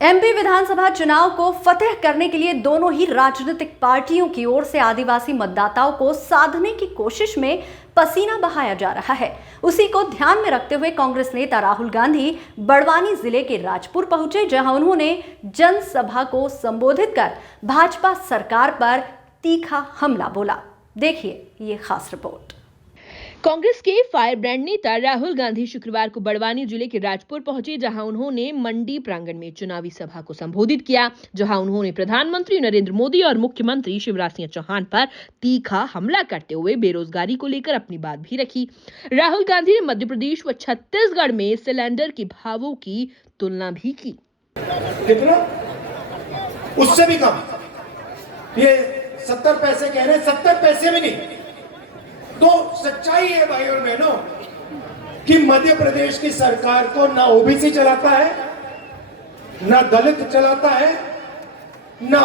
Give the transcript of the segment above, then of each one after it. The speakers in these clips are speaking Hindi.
एमपी विधानसभा चुनाव को फतेह करने के लिए दोनों ही राजनीतिक पार्टियों की ओर से आदिवासी मतदाताओं को साधने की कोशिश में पसीना बहाया जा रहा है। उसी को ध्यान में रखते हुए कांग्रेस नेता राहुल गांधी बड़वानी जिले के राजपुर पहुंचे, जहां उन्होंने जनसभा को संबोधित कर भाजपा सरकार पर तीखा हमला बोला। देखिए ये खास रिपोर्ट। कांग्रेस के फायर ब्रांड नेता राहुल गांधी शुक्रवार को बड़वानी जिले के राजपुर पहुंचे, जहां उन्होंने मंडी प्रांगण में चुनावी सभा को संबोधित किया, जहां उन्होंने प्रधानमंत्री नरेंद्र मोदी और मुख्यमंत्री शिवराज सिंह चौहान पर तीखा हमला करते हुए बेरोजगारी को लेकर अपनी बात भी रखी। राहुल गांधी ने मध्य प्रदेश व छत्तीसगढ़ में सिलेंडर के भावों की तुलना भी की। कितना? उससे भी कम। ये 70 पैसे कह रहे हैं, 70 पैसे भी नहीं। तो सच्चाई है भाई और बहनों कि मध्य प्रदेश की सरकार को ना ओबीसी चलाता है, ना दलित चलाता है, ना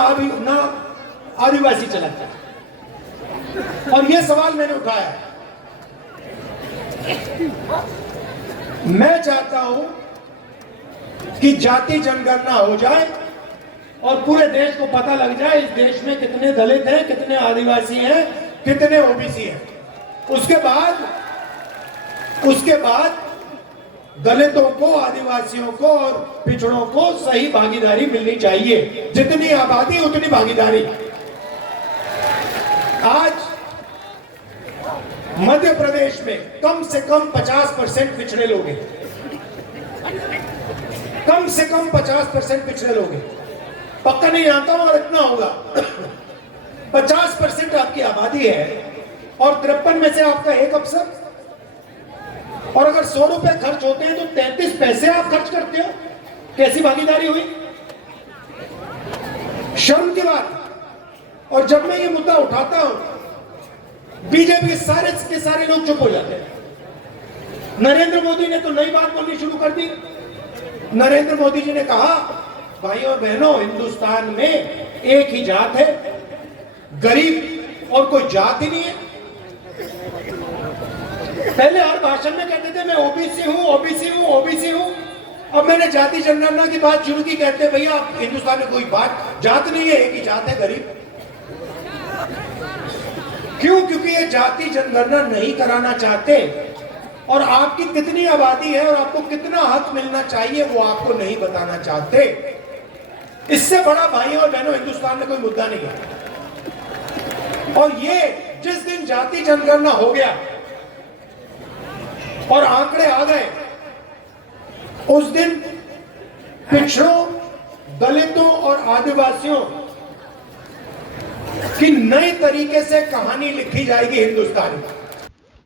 आदिवासी चलाता है। और यह सवाल मैंने उठाया है। मैं चाहता हूं कि जाति जनगणना हो जाए और पूरे देश को पता लग जाए इस देश में कितने दलित हैं, कितने आदिवासी हैं, कितने ओबीसी हैं। उसके बाद दलितों को, आदिवासियों को और पिछड़ों को सही भागीदारी मिलनी चाहिए। जितनी आबादी उतनी भागीदारी। आज मध्य प्रदेश में कम से कम 50% पिछड़े लोग हैं। कम से कम 50% पिछड़े लोग हैं। पक्का नहीं आता हूं और इतना होगा। 50% आपकी आबादी है और 53 में से आपका एक अफसर। और अगर 100 रुपए खर्च होते हैं तो 33 पैसे आप खर्च करते हो। कैसी भागीदारी हुई? शर्म की बात। और जब मैं ये मुद्दा उठाता हूं, बीजेपी के सारे लोग चुप हो जाते हैं। नरेंद्र मोदी ने तो नई बात बोलनी शुरू कर दी। नरेंद्र मोदी जी ने कहा, भाई और बहनों, हिंदुस्तान में एक ही जात है, गरीब और कोई जात ही नहीं है। पहले हर भाषण में कहते थे मैं ओबीसी हूं, ओबीसी हूं, ओबीसी हूं। अब मैंने जाति जनगणना की बात शुरू की, कहते हैं भैया हिंदुस्तान में कोई जात नहीं है, एक ही जात है, गरीब। क्यों? क्योंकि ये जाति जनगणना नहीं कराना चाहते और आपकी कितनी आबादी है और आपको कितना हक मिलना चाहिए वो आपको नहीं बताना चाहते। इससे बड़ा भाई और बहनों हिंदुस्तान में कोई मुद्दा नहीं है। और ये जिस दिन जाति जनगणना हो गया और आंकड़े आ गए, उस दिन पिछड़ों, दलितों और आदिवासियों की नई तरीके से कहानी लिखी जाएगी हिंदुस्तान में।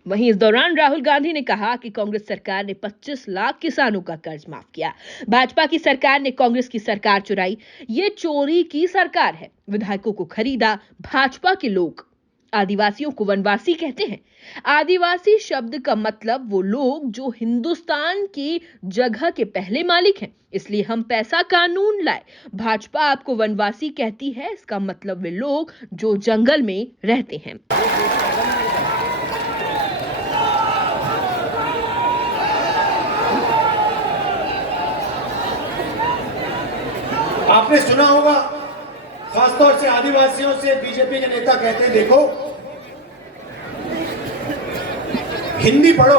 वहीं इस दौरान राहुल गांधी ने कहा कि कांग्रेस सरकार ने 25 लाख किसानों का कर्ज माफ किया। भाजपा की सरकार ने कांग्रेस की सरकार चुराई। ये चोरी की सरकार है। विधायकों को खरीदा भाजपा के लोग। आदिवासियों को वनवासी कहते हैं। आदिवासी शब्द का मतलब वो लोग जो हिंदुस्तान की जगह के पहले मालिक हैं। इसलिए हम पैसा कानून लाए। भाजपा आपको वनवासी कहती है, इसका मतलब वे लोग जो जंगल में रहते हैं। आपने सुना होगा, खासतौर से आदिवासियों से बीजेपी के नेता कहते हैं, देखो हिंदी पढ़ो,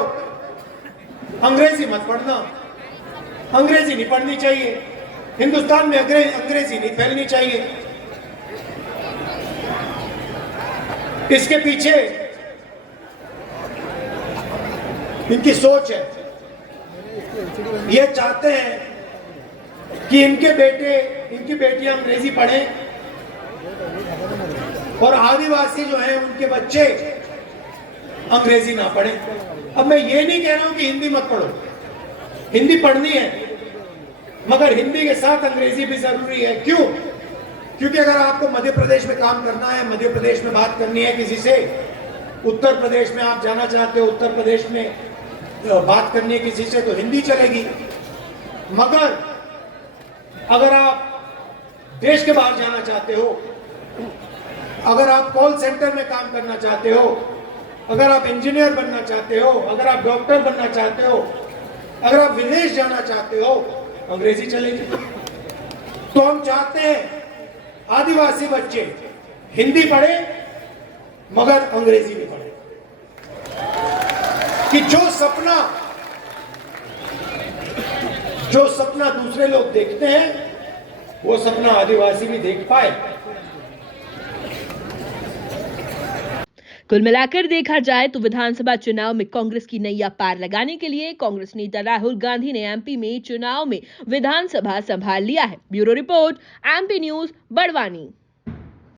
अंग्रेजी मत पढ़ना। अंग्रेजी नहीं पढ़नी चाहिए। हिंदुस्तान में अंग्रेजी नहीं फैलनी चाहिए। इसके पीछे इनकी सोच है। ये चाहते हैं कि इनके बेटे, इनकी बेटियां अंग्रेजी पढ़ें और आदिवासी जो हैं उनके बच्चे अंग्रेजी ना पढ़ें। अब मैं ये नहीं कह रहा हूं कि हिंदी मत पढ़ो, हिंदी पढ़नी है, मगर हिंदी के साथ अंग्रेजी भी जरूरी है। क्यों? क्योंकि अगर आपको मध्य प्रदेश में काम करना है, मध्य प्रदेश में बात करनी है किसी से, उत्तर प्रदेश में आप जाना चाहते हो, उत्तर प्रदेश में बात करनी है किसी से, तो हिंदी चलेगी। मगर अगर आप देश के बाहर जाना चाहते हो, अगर आप कॉल सेंटर में काम करना चाहते हो, अगर आप इंजीनियर बनना चाहते हो, अगर आप डॉक्टर बनना चाहते हो, अगर आप विदेश जाना चाहते हो, अंग्रेजी चलेगी। तो हम चाहते हैं आदिवासी बच्चे हिंदी पढ़े मगर अंग्रेजी भी पढ़े, कि जो सपना दूसरे लोग देखते हैं वो सपना आदिवासी भी देख पाए। कुल मिलाकर देखा जाए तो विधानसभा चुनाव में कांग्रेस की नैया पार लगाने के लिए कांग्रेस नेता राहुल गांधी ने एमपी में चुनाव में विधानसभा संभाल लिया है। Bureau report, MP news, Barwani.